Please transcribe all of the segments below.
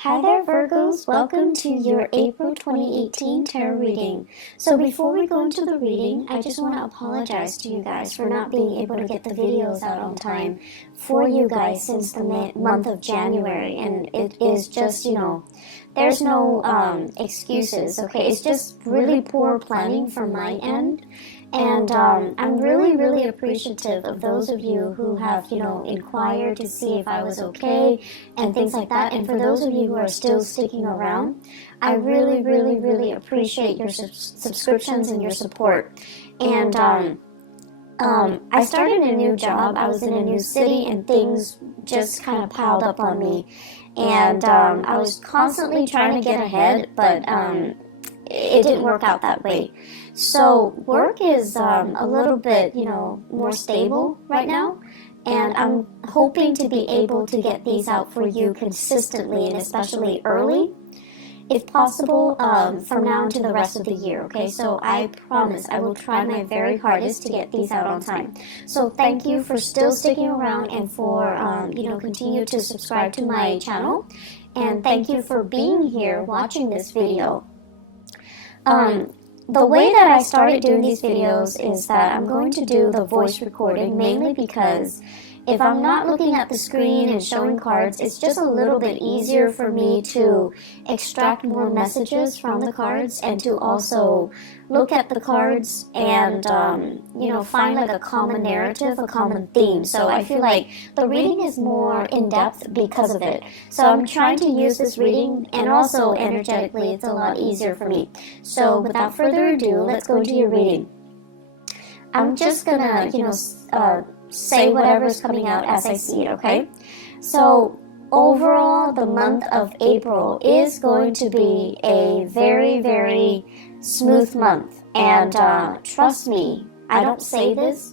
Hi there, Virgos. Welcome to your April 2018 tarot reading. So before we go into the reading, I just want to apologize to you guys for not being able to get the videos out on time for you guys since the month of January. And it is just, there's no excuses, okay? It's just really poor planning from my end. And I'm really appreciative of those of you who have, inquired to see if I was okay and things like that. And for those of you who are still sticking around, I really appreciate your subscriptions and your support. And I started a new job. I was in a new city and things just kind of piled up on me. And I was constantly trying to get ahead, but it didn't work out that way. So work is a little bit, more stable right now, and I'm hoping to be able to get these out for you consistently and especially early, if possible, from now into the rest of the year, okay? So I promise I will try my very hardest to get these out on time. So thank you for still sticking around and for, continue to subscribe to my channel, and thank you for being here watching this video. The way that I started doing these videos is that I'm going to do the voice recording mainly because if I'm not looking at the screen and showing cards, it's just a little bit easier for me to extract more messages from the cards and to also look at the cards and, find like a common narrative, a common theme. So I feel like the reading is more in-depth because of it. So I'm trying to use this reading, and also energetically it's a lot easier for me. So without further ado, let's go into your reading. I'm just gonna, say whatever's coming out as I see it, okay? So overall, the month of April is going to be a very smooth month. And trust me, I don't say this,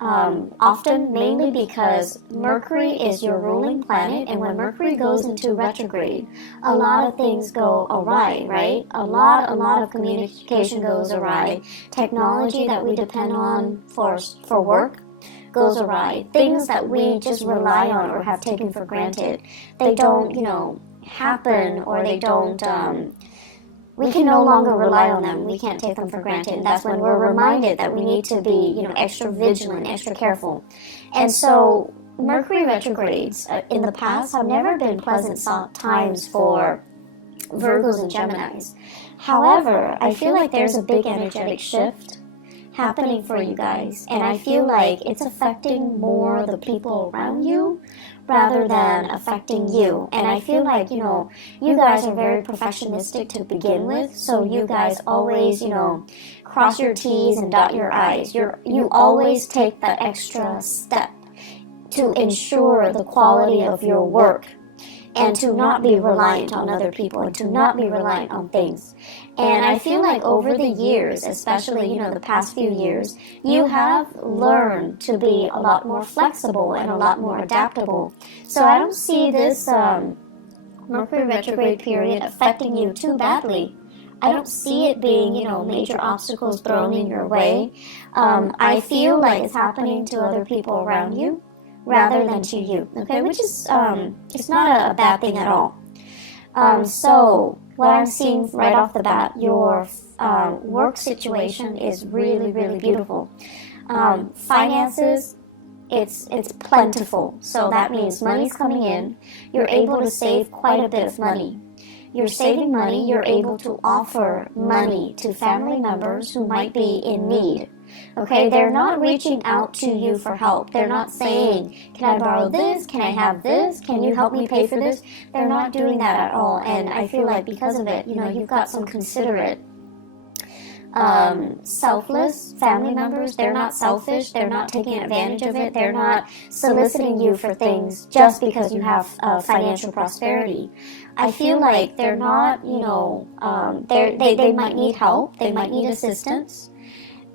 often, mainly because Mercury is your ruling planet, and when Mercury goes into retrograde, a lot of things go awry, right? A lot of communication goes awry. Technology that we depend on for work goes awry. Things that we just rely on or have taken for granted, they don't, happen, or they don't, we can no longer rely on them. We can't take them for granted. And that's when we're reminded that we need to be, extra vigilant, extra careful. And so Mercury retrogrades in the past have never been pleasant times for Virgos and Geminis. However, I feel like there's a big energetic shift happening for you guys, and I feel like it's affecting more the people around you rather than affecting you. And I feel like, you guys are very perfectionistic to begin with, so you guys always, cross your T's and dot your I's. You always take that extra step to ensure the quality of your work, and to not be reliant on other people, and to not be reliant on things. And I feel like over the years, especially, the past few years, you have learned to be a lot more flexible and a lot more adaptable. So I don't see this Mercury retrograde period affecting you too badly. I don't see it being, major obstacles thrown in your way. I feel like it's happening to other people around you rather than to you, okay? Which is, it's not a bad thing at all. So what I'm seeing right off the bat, your work situation is really beautiful. Finances, it's plentiful. So that means money's coming in. You're able to save quite a bit of money. You're saving money. You're able to offer money to family members who might be in need. Okay, they're not reaching out to you for help. They're not saying, can I borrow this? Can I have this? Can you help me pay for this? They're not doing that at all. And I feel like because of it, you've got some considerate, selfless family members. They're not selfish. They're not taking advantage of it. They're not soliciting you for things just because you have financial prosperity. I feel like they're not, they might need help. They might need assistance.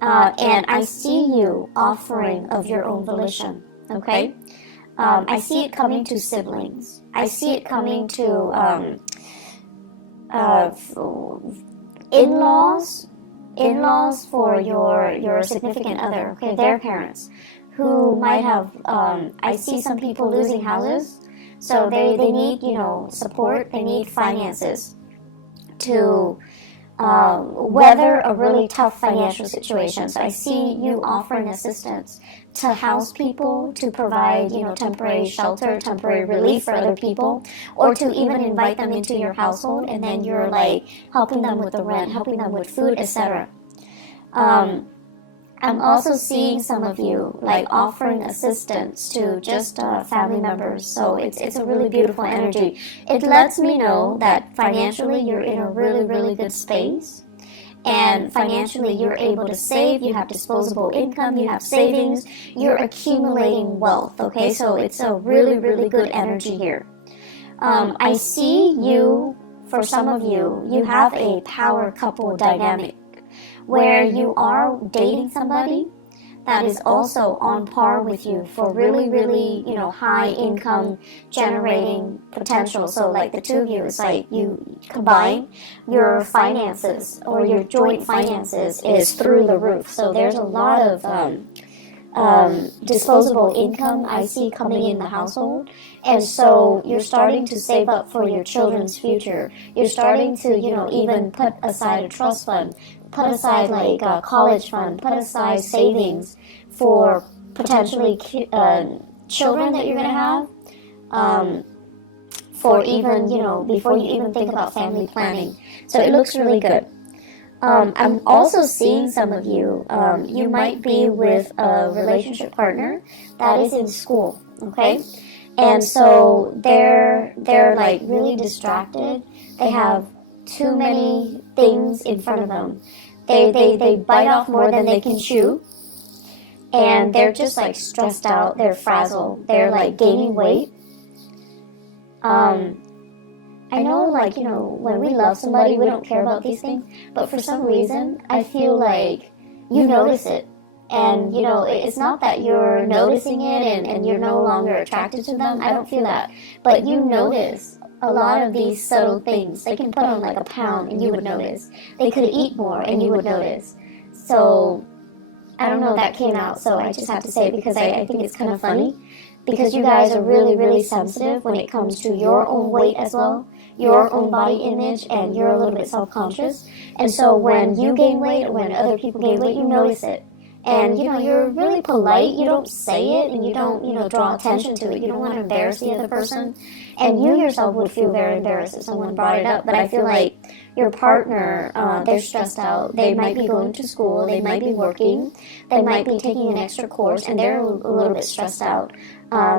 And I see you offering of your own volition, okay? I see it coming to siblings. I see it coming to in-laws for your significant other, okay, their parents, who might have, I see some people losing houses. So they need, support, they need finances to weather a really tough financial situation. So I see you offering assistance to house people, to provide, temporary shelter, temporary relief for other people, or to even invite them into your household, and then you're like helping them with the rent, helping them with food, etc. I'm also seeing some of you like offering assistance to just family members. So it's a really beautiful energy. It lets me know that financially you're in a really, really good space. And financially you're able to save, you have disposable income, you have savings, you're accumulating wealth, okay? So it's a really, really good energy here. I see you, for some of you, you have a power couple dynamic where you are dating somebody that is also on par with you for really, really, high income generating potential. So like the two of you, it's like you combine your finances, or your joint finances is through the roof. So there's a lot of disposable income I see coming in the household. And so you're starting to save up for your children's future. You're starting to, even put aside a trust fund, put aside like a college fund, put aside savings for potentially children that you're going to have, for even, before you even think about family planning. So it looks really good. I'm also seeing some of you, you might be with a relationship partner that is in school, okay? And so they're like really distracted. They have too many things in front of them. They bite off more than they can chew. And they're just like stressed out, they're frazzled, they're like gaining weight. I know, like, when we love somebody, we don't care about these things, but for some reason, I feel like you notice it. And, it's not that you're noticing it and you're no longer attracted to them. I don't feel that. But you notice a lot of these subtle things. They can put on like a pound and you would notice. They could eat more and you would notice. So, I don't know, that came out, so I just have to say it because I think it's kind of funny. Because you guys are really, really sensitive when it comes to your own weight as well, your own body image, and you're a little bit self-conscious. And so when you gain weight, or when other people gain weight, you notice it. And, you're really polite, you don't say it, and you don't, draw attention to it. You don't want to embarrass the other person. And you yourself would feel very embarrassed if someone brought it up. But I feel like your partner, they're stressed out. They might be going to school, they might be working, they might be taking an extra course, and they're a little bit stressed out.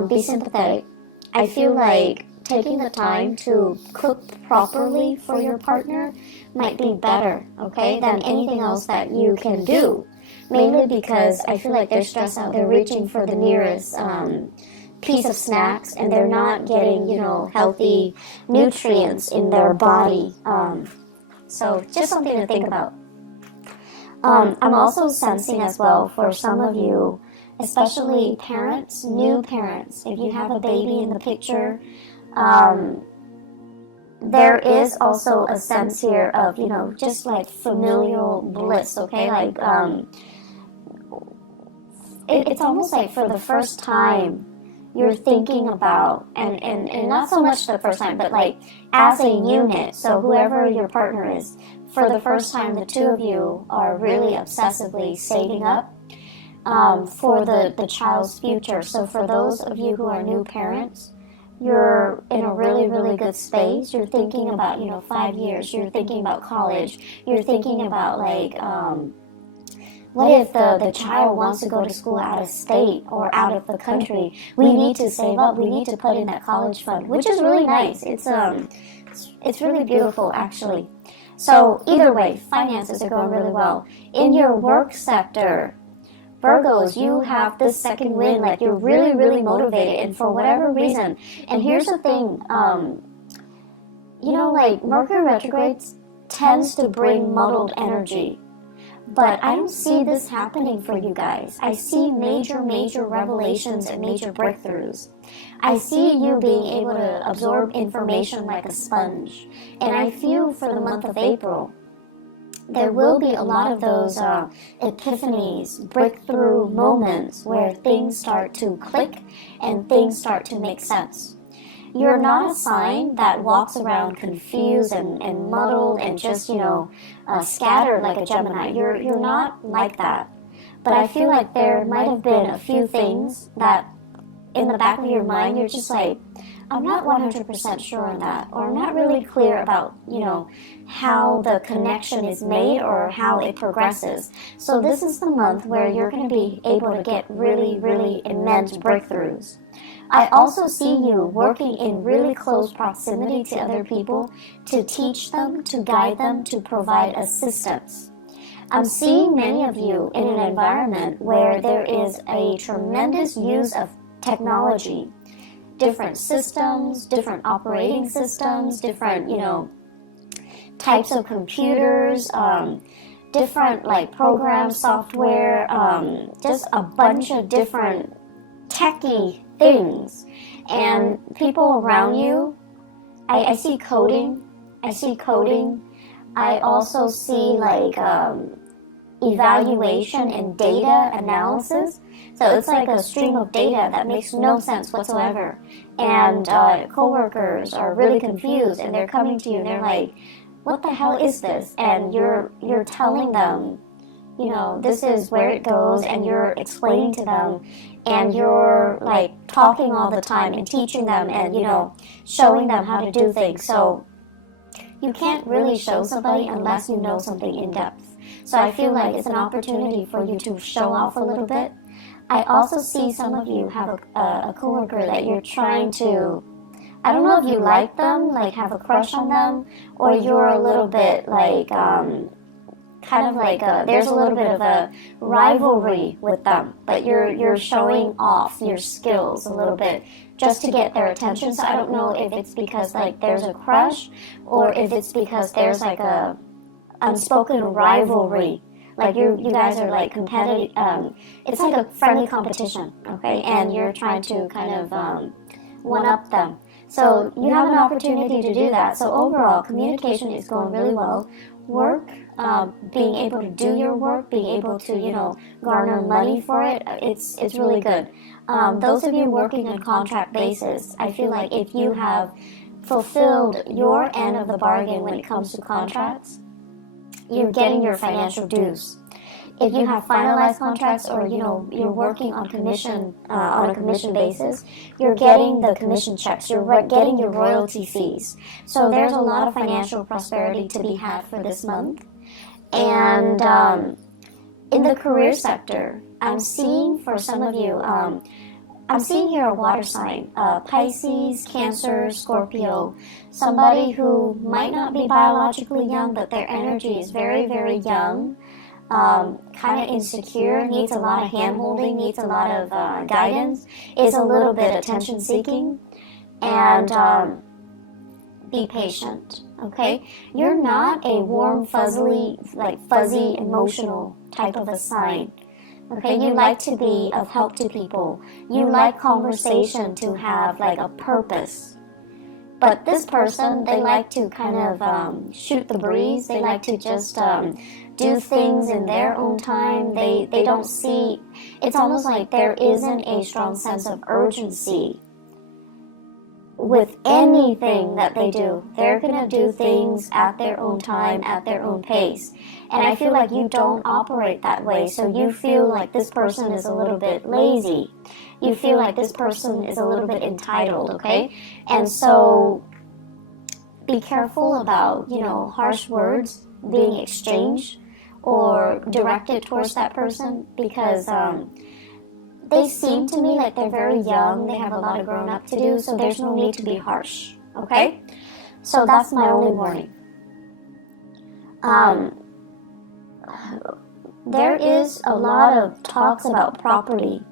Be sympathetic. I feel like taking the time to cook properly for your partner might be better, okay, than anything else that you can do. Mainly because I feel like they're stressed out. They're reaching for the nearest piece of snacks, and they're not getting, healthy nutrients in their body. So just something to think about. I'm also sensing as well for some of you, especially parents, new parents, if you have a baby in the picture, there is also a sense here of, just like familial bliss, okay? Like, it's almost like for the first time you're thinking about, and not so much the first time, but like as a unit, so whoever your partner is, for the first time the two of you are really obsessively saving up for the child's future. So for those of you who are new parents, you're in a really, really good space. You're thinking about, 5 years. You're thinking about college. You're thinking about, like, what if the child wants to go to school out of state or out of the country? We need to save up. We need to put in that college fund, which is really nice. It's really beautiful, actually. So either way, finances are going really well. In your work sector, Virgos, you have this second wind, like you're really, really motivated, and for whatever reason. And here's the thing, like Mercury retrograde tends to bring muddled energy. But I don't see this happening for you guys. I see major, major revelations and major breakthroughs. I see you being able to absorb information like a sponge. And I feel for the month of April, there will be a lot of those epiphanies, breakthrough moments where things start to click and things start to make sense. you're not a sign that walks around confused and muddled and just, scattered like a Gemini. You're not like that. But I feel like there might have been a few things that in the back of your mind, you're just like, I'm not 100% sure on that, or I'm not really clear about, how the connection is made or how it progresses. So this is the month where you're going to be able to get really, really immense breakthroughs. I also see you working in really close proximity to other people to teach them, to guide them, to provide assistance. I'm seeing many of you in an environment where there is a tremendous use of technology, different systems, different operating systems, different, types of computers, different like programs, software, just a bunch of different techie things. And people around you, I see coding. I also see like evaluation and data analysis. So it's like a stream of data that makes no sense whatsoever. And coworkers are really confused, and they're coming to you and they're like, what the hell is this? And you're telling them, this is where it goes, and you're explaining to them, and you're like talking all the time and teaching them and, showing them how to do things. So you can't really show somebody unless you know something in depth. So I feel like it's an opportunity for you to show off a little bit. I also see some of you have a coworker that you're trying to, I don't know if you like them, like have a crush on them, or you're a little bit like, there's a little bit of a rivalry with them, but you're showing off your skills a little bit just to get their attention. So I don't know if it's because like there's a crush, or if it's because there's like a unspoken rivalry. Like you guys are like competitive. It's like a friendly competition, okay? And you're trying to kind of one up them. So you have an opportunity to do that. So overall, communication is going really well. Work, being able to do your work, being able to, garner money for it, it's really good. Those of you working on contract basis, I feel like if you have fulfilled your end of the bargain when it comes to contracts, you're getting your financial dues. If you have finalized contracts, or you're working on commission on a commission basis, you're getting the commission checks. You're getting your royalty fees. So there's a lot of financial prosperity to be had for this month. And in the career sector, I'm seeing for some of you, I'm seeing here a water sign, Pisces, Cancer, Scorpio, somebody who might not be biologically young, but their energy is very, very young, kind of insecure, needs a lot of hand-holding, needs a lot of guidance, is a little bit attention-seeking, and be patient, okay? You're not a warm, fuzzy, emotional type of a sign. Okay, you like to be of help to people. You like conversation to have like a purpose. But this person, they like to kind of shoot the breeze. They like to just do things in their own time. They don't see, it's almost like there isn't a strong sense of urgency with anything that they do. They're going to do things at their own time, at their own pace. And I feel like you don't operate that way. So you feel like this person is a little bit lazy. You feel like this person is a little bit entitled, okay? And so be careful about, harsh words being exchanged or directed towards that person, because they seem to me like they're very young. They have a lot of grown up to do, so there's no need to be harsh, okay? So that's my only warning. There is a lot of talks about property.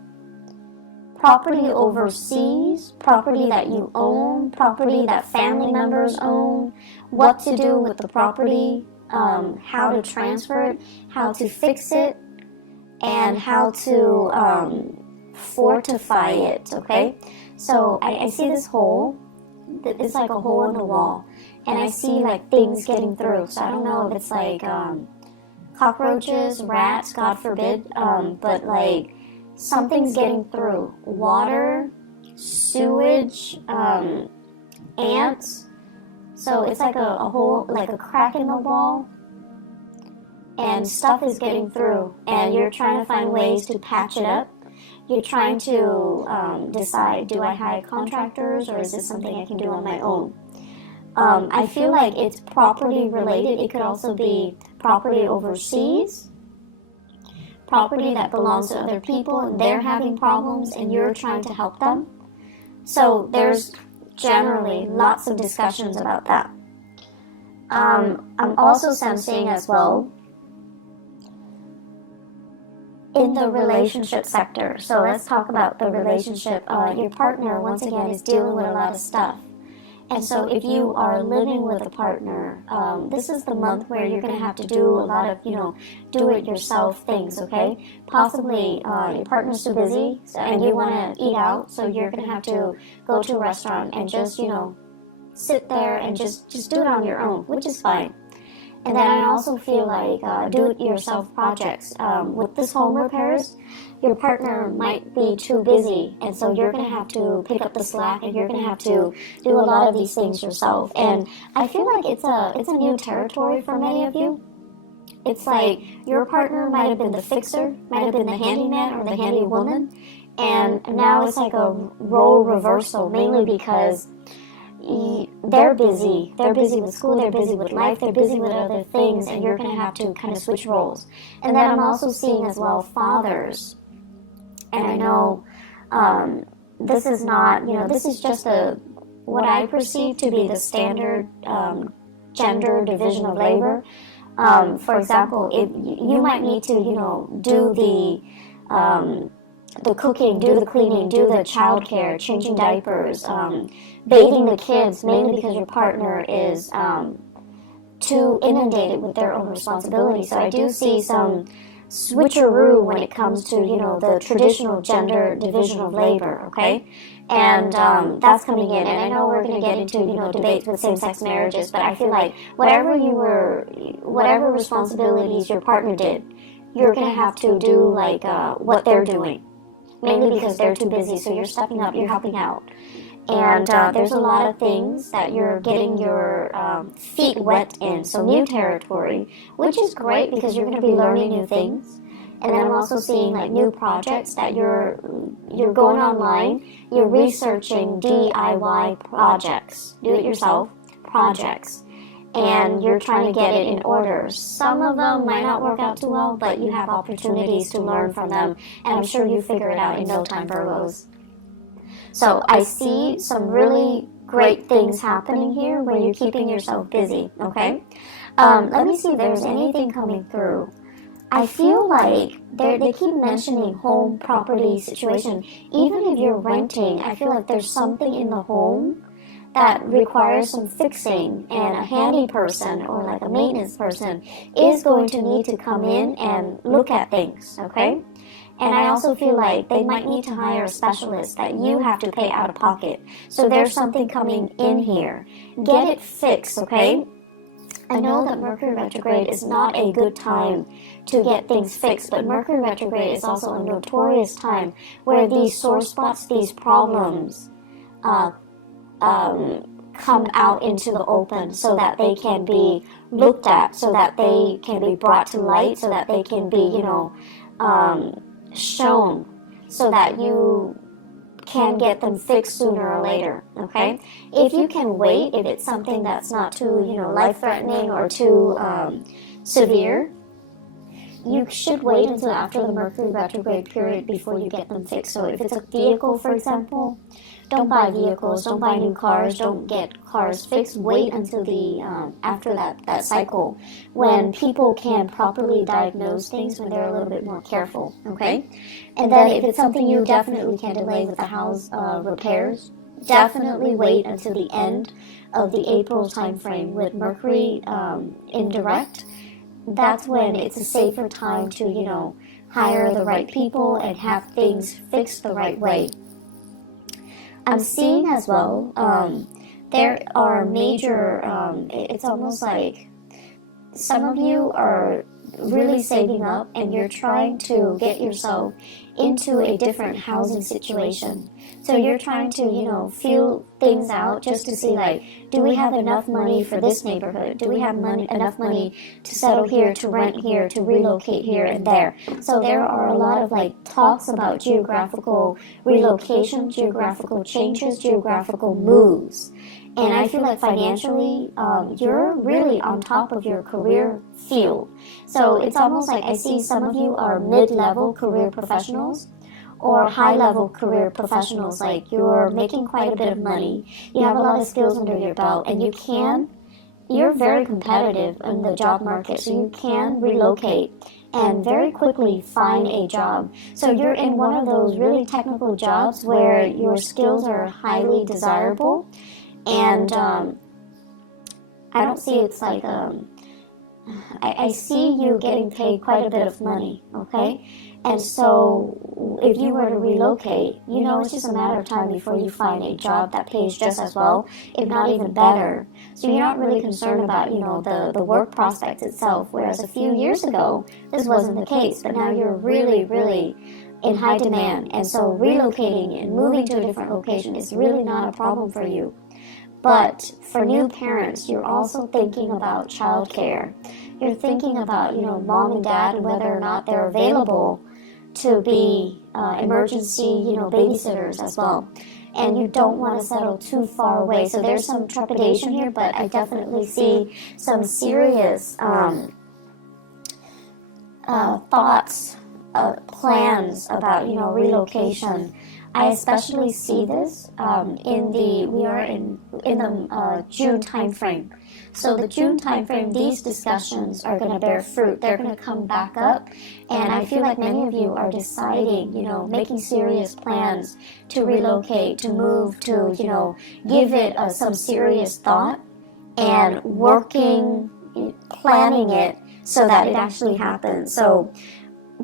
Property overseas, property that you own, property that family members own, what to do with the property, how to transfer it, how to fix it, and how to fortify it, okay? So I see this hole. It's like a hole in the wall, and I see like things getting through. So I don't know if it's like cockroaches, rats, God forbid, but like something's getting through. Water, sewage, ants. So it's like a hole, like a crack in the wall, and stuff is getting through, and you're trying to find ways to patch it up. You're trying to decide, do I hire contractors, or is this something I can do on my own? I feel like it's property related. It could also be property overseas, property that belongs to other people, and they're having problems, and you're trying to help them. So there's generally lots of discussions about that. I'm also sensing as well in the relationship sector. So let's talk about the relationship. Your partner, once again, is dealing with a lot of stuff. And so if you are living with a partner, this is the month where you're going to have to do a lot of, do-it-yourself things, okay? Possibly your partner's too busy and you want to eat out, so you're going to have to go to a restaurant and just, sit there and just do it on your own, which is fine. And then I also feel like do-it-yourself projects. With this home repairs, your partner might be too busy, and so you're going to have to pick up the slack, and you're going to have to do a lot of these things yourself. And I feel like it's a new territory for many of you. It's like your partner might have been the fixer, might have been the handyman or the handy woman, and now it's like a role reversal, mainly because they're busy. They're busy with school, they're busy with life, they're busy with other things, and you're going to have to kind of switch roles. And then I'm also seeing as well fathers. And I know this is not, this is just what I perceive to be the standard gender division of labor. For example, if you might need to, do the cooking, do the cleaning, do the childcare, changing diapers, bathing the kids, mainly because your partner is too inundated with their own responsibilities. So I do see some switcheroo when it comes to, the traditional gender division of labor, okay? And that's coming in. And I know we're going to get into, debates with same-sex marriages, but I feel like whatever responsibilities your partner did, you're going to have to do, like, what they're doing. Mainly because they're too busy, so you're stepping up, you're helping out. And there's a lot of things that you're getting your feet wet in, so new territory, which is great because you're going to be learning new things. And then I'm also seeing like new projects that you're going online, you're researching DIY projects, do-it-yourself projects, and you're trying to get it in order. Some of them might not work out too well, but you have opportunities to learn from them, and I'm sure you figure it out in no time, Virgos. So I see some really great things happening here where you're keeping yourself busy, okay? Let me see if there's anything coming through. I feel like they keep mentioning home property situation. Even if you're renting, I feel like there's something in the home that requires some fixing, and a handy person or like a maintenance person is going to need to come in and look at things, okay? And I also feel like they might need to hire a specialist that you have to pay out of pocket. So there's something coming in here. Get it fixed, okay? I know that Mercury retrograde is not a good time to get things fixed, but Mercury retrograde is also a notorious time where these sore spots, these problems, come out into the open so that they can be looked at, so that they can be brought to light, so that they can be, shown, so that you can get them fixed sooner or later, okay? If you can wait, if it's something that's not too, life-threatening or too severe, you should wait until after the Mercury retrograde period before you get them fixed. So if it's a vehicle, for example, don't buy vehicles, don't buy new cars, don't get cars fixed. Wait until after that cycle when people can properly diagnose things, when they're a little bit more careful, okay? And then if it's something you definitely can delay with the house repairs, definitely wait until the end of the April time frame with Mercury in direct. That's when it's a safer time to, hire the right people and have things fixed the right way. I'm seeing as well, there are major, it's almost like some of you are really saving up, and you're trying to get yourself into a different housing situation. So you're trying to, feel things out just to see, like, do we have enough money for this neighborhood? Do we have enough money to settle here, to rent here, to relocate here and there? So there are a lot of like talks about geographical relocation, geographical changes, geographical moves. And I feel like financially, you're really on top of your career field. So it's almost like I see some of you are mid-level career professionals or high-level career professionals. Like, you're making quite a bit of money, you have a lot of skills under your belt, and you're very competitive in the job market, so you can relocate and very quickly find a job. So you're in one of those really technical jobs where your skills are highly desirable. And I don't see it's like, I see you getting paid quite a bit of money, okay? And so if you were to relocate, it's just a matter of time before you find a job that pays just as well, if not even better. So you're not really concerned about, the work prospects itself, whereas a few years ago, this wasn't the case. But now you're really, really in high demand. And so relocating and moving to a different location is really not a problem for you. But for new parents, you're also thinking about childcare. You're thinking about, mom and dad and whether or not they're available to be emergency, babysitters as well. And you don't want to settle too far away. So there's some trepidation here, but I definitely see some serious thoughts, plans about, relocation. I especially see this we are in the June time frame. So the June time frame, these discussions are going to bear fruit. They're going to come back up, and I feel like many of you are deciding, making serious plans to relocate, to move, to, give it some serious thought and working, planning it so that it actually happens. So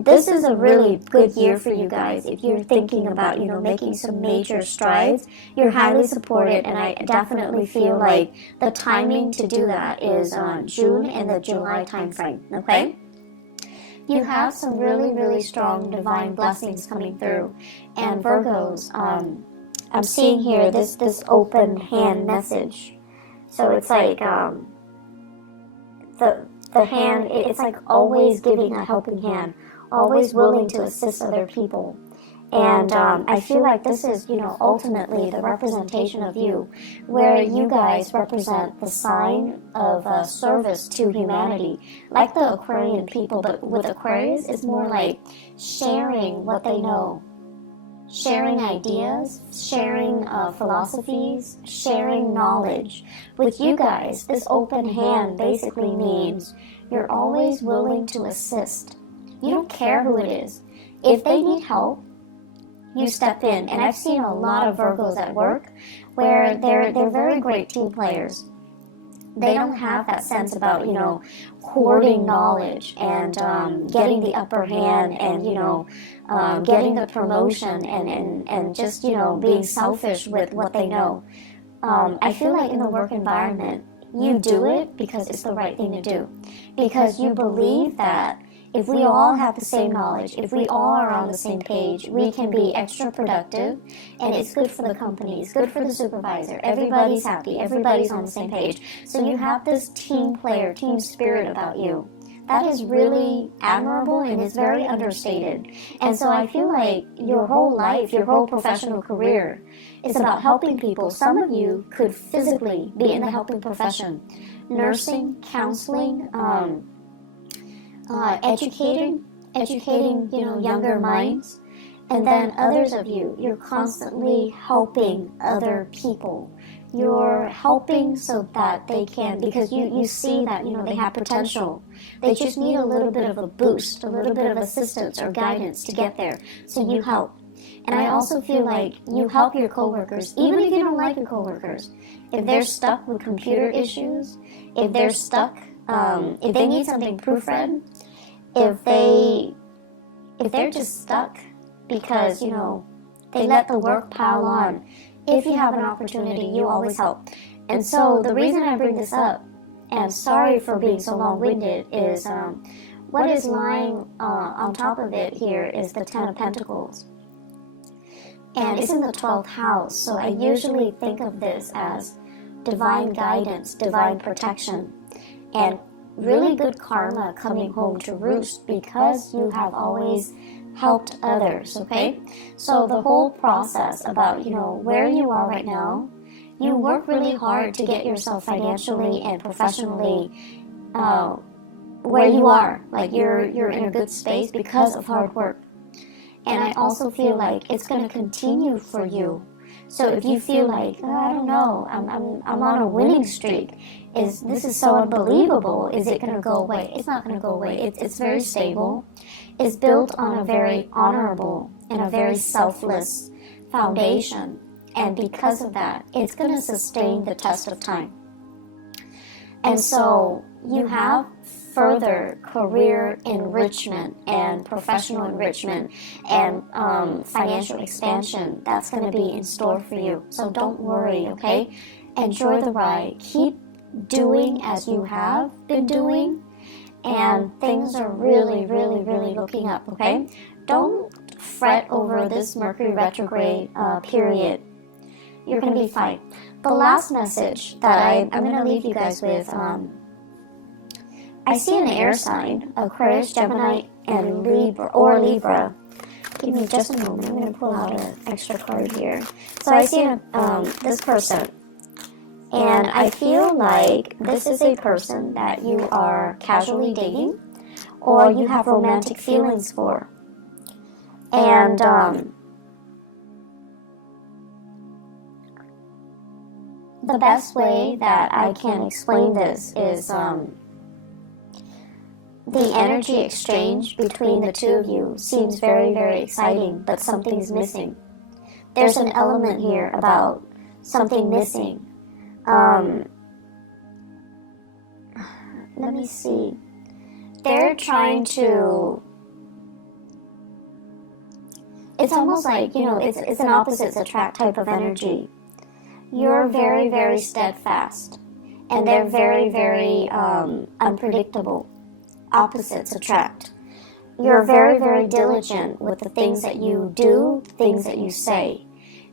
this is a really good year for you guys if you're thinking about, making some major strides. You're highly supported, and I definitely feel like the timing to do that is June and the July time frame, okay? You have some really, really strong divine blessings coming through. And Virgos, I'm seeing here this open hand message. So it's like the hand, it's like always giving a helping hand, always willing to assist other people. And I feel like this is, ultimately the representation of you, where you guys represent the sign of service to humanity, like the Aquarian people. But with Aquarius, it's more like sharing what they know, sharing ideas, sharing philosophies, sharing knowledge. With you guys, this open hand basically means you're always willing to assist. You don't care who it is. If they need help, you step in. And I've seen a lot of Virgos at work where they're very great team players. They don't have that sense about, hoarding knowledge and getting the upper hand and, getting the promotion and just, being selfish with what they know. I feel like in the work environment, you do it because it's the right thing to do. Because you believe that if we all have the same knowledge, if we all are on the same page, we can be extra productive, and it's good for the company, it's good for the supervisor. Everybody's happy, everybody's on the same page. So you have this team player, team spirit about you. That is really admirable, and it's very understated. And so I feel like your whole life, your whole professional career is about helping people. Some of you could physically be in the helping profession, nursing, counseling, educating, younger minds. And then others of you, you're constantly helping other people. You're helping so that they can, because you see that, they have potential. They just need a little bit of a boost, a little bit of assistance or guidance to get there. So you help. And I also feel like you help your coworkers, even if you don't like your coworkers. If they're stuck with computer issues, if they're stuck, if they need something proofread, if they're just stuck because, they let the work pile on. If you have an opportunity, you always help. And so the reason I bring this up, and sorry for being so long-winded, is what is lying on top of it here is the Ten of Pentacles. And it's in the 12th house, so I usually think of this as divine guidance, divine protection, and really good karma coming home to roost because you have always helped others, okay? So the whole process about, where you are right now, you work really hard to get yourself financially and professionally where you are. Like you're in a good space because of hard work. And I also feel like it's going to continue for you. So if you feel like, I don't know, I'm on a winning streak, this is so unbelievable, is it going to go away? It's not going to go away. It's very stable. It's built on a very honorable and a very selfless foundation. And because of that, it's going to sustain the test of time. And so you have further career enrichment and professional enrichment and financial expansion that's going to be in store for you. So don't worry, okay? Enjoy the ride. Keep doing as you have been doing, and things are really, really, really looking up, okay? Don't fret over this Mercury retrograde period. You're going to be fine. The last message that I'm going to leave you guys with, I see an air sign, Aquarius, Gemini, and Libra. Give me just a moment. I'm going to pull out an extra card here. So I see this person, and I feel like this is a person that you are casually dating or you have romantic feelings for. And the best way that I can explain this is the energy exchange between the two of you seems very, very exciting, but something's missing. There's an element here about something missing. Let me see. They're trying to... It's almost like, it's an opposites attract type of energy. You're very, very steadfast, and they're very, very unpredictable. Opposites attract. You're very, very diligent with the things that you do, things that you say.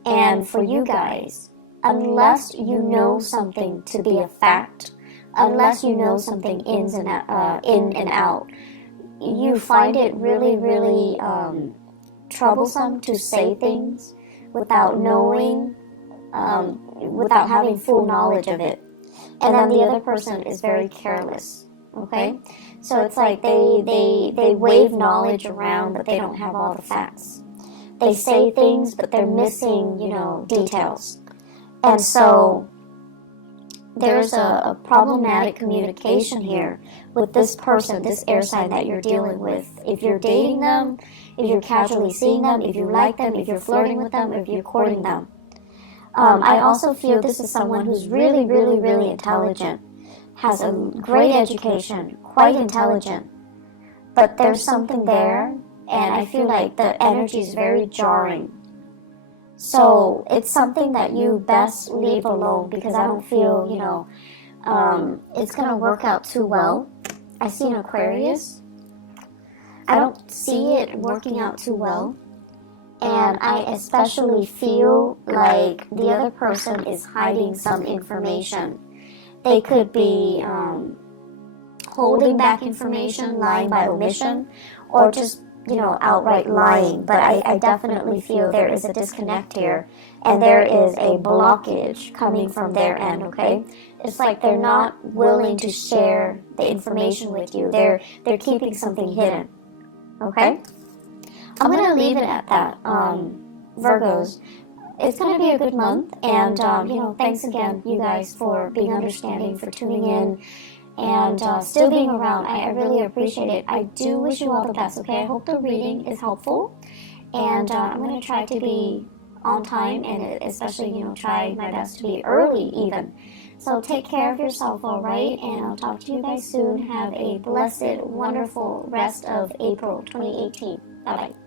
And for you guys, unless you know something to be a fact, unless you know something in and out, you find it really, really troublesome to say things without knowing, without having full knowledge of it. And then the other person is very careless, okay? So it's like they wave knowledge around, but they don't have all the facts. They say things, but they're missing, details. And so there's a problematic communication here with this person, this air sign that you're dealing with. If you're dating them, if you're casually seeing them, if you like them, if you're flirting with them, if you're courting them. I also feel this is someone who's really, really, really intelligent, has a great education, quite intelligent, but there's something there, and I feel like the energy is very jarring. So it's something that you best leave alone, because I don't feel, it's going to work out too well. I see an Aquarius. I don't see it working out too well. And I especially feel like the other person is hiding some information. They could be holding back information, lying by omission, or just, outright lying. But I definitely feel there is a disconnect here, and there is a blockage coming from their end, okay? It's like they're not willing to share the information with you. They're keeping something hidden, okay? I'm going to leave it at that, Virgos. It's going to be a good month, and, thanks again, you guys, for being understanding, for tuning in, and still being around. I really appreciate it. I do wish you all the best, okay? I hope the reading is helpful, and I'm going to try to be on time, and especially, try my best to be early even. So take care of yourself, all right? And I'll talk to you guys soon. Have a blessed, wonderful rest of April 2018. Bye-bye.